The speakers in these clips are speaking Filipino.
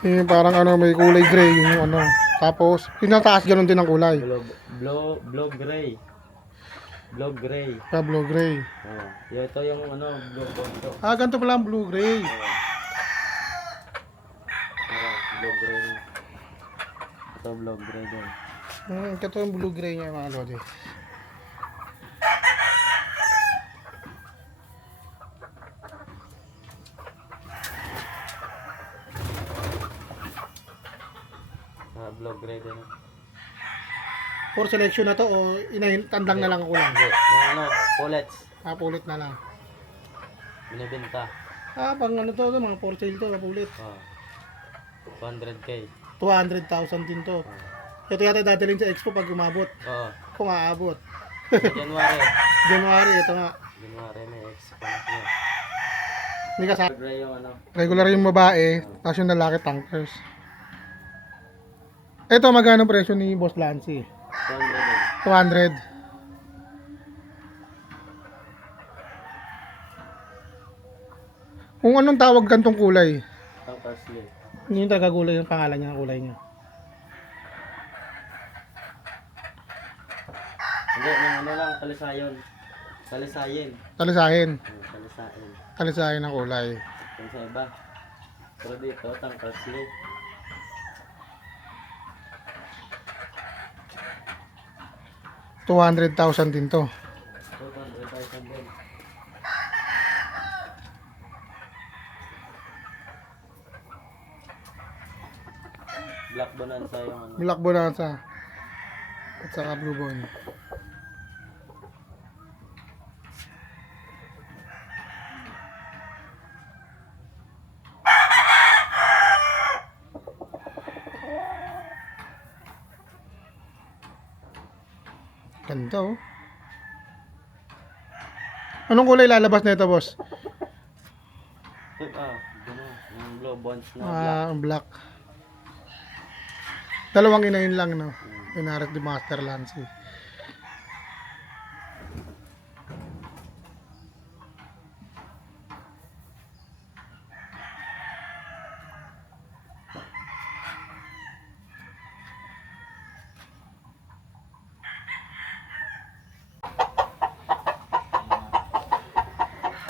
Yung parang ano, may kulay gray yung ano. Tapos, yung nataas ganun din ang kulay. Blue gray. Blue gray. Blue gray. Oh, ito yung ano, blue bonto. Ganito pala ang blue gray. Blue gray. Ito blue gray din. Ito yung blue gray niya mga lodi. Blue gray din. For selection na to o tandang na lang ako lang. Yung ano, pullets. Pulit na lang. Binibenta. Pang ano to, mga for sale to, pulit. 200k. 200,000 din to. Ito yata dadalhin sa expo pag umabot. Oo. Kung aabot. January. January, ito nga. January may expo na siya. Hindi ka sa Gray yung ano. regular yung babae, tapos yung lalaki tankers. Ito magkano presyo ni Boss Lancy? 200 din. 200. Kung anong tawag gantong kulay? Ang parsley. Hindi yung talaga kulay yung pangalan niya, ang kulay niya. Hindi, yung ano lang, talisayon. Talisayin. Talisahin. Talisayin. Talisahin ang kulay. Yung sa iba. Pero dito, tang parsley. 200,000 din to. 200,000 din. Black Bonanza yung ano. Black Bonanza. At saka Blue Bone. Ganda oh. Anong kulay lalabas na ito, boss? Gano'n. Yung blue bonds na black. Black. Dalawang inayin lang, no? Inaret di Master Lancy.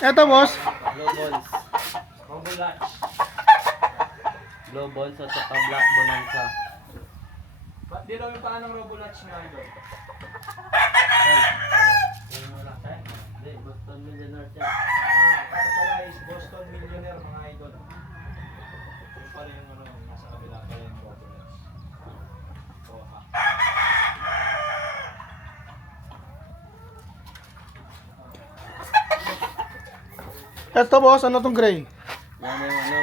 Eto, boss. Blue bonds. Blue bonds at saka black bonanza. Ba't di lang yung paa ng Robolatch na idol? Hindi, Boston Millionaire siya. Ito pala is Boston Millionaire mga idol. Yung pala yung ano, nasa kabila pala yung Robolatch. Eto, boss. Ano tong gray? Yan yung ano,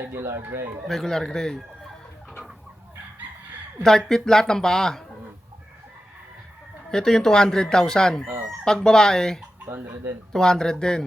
regular gray. Regular gray. Dark pit lahat ng paa. Ito yung 200,000. Oh, Pag babae, 200 din. 200 din.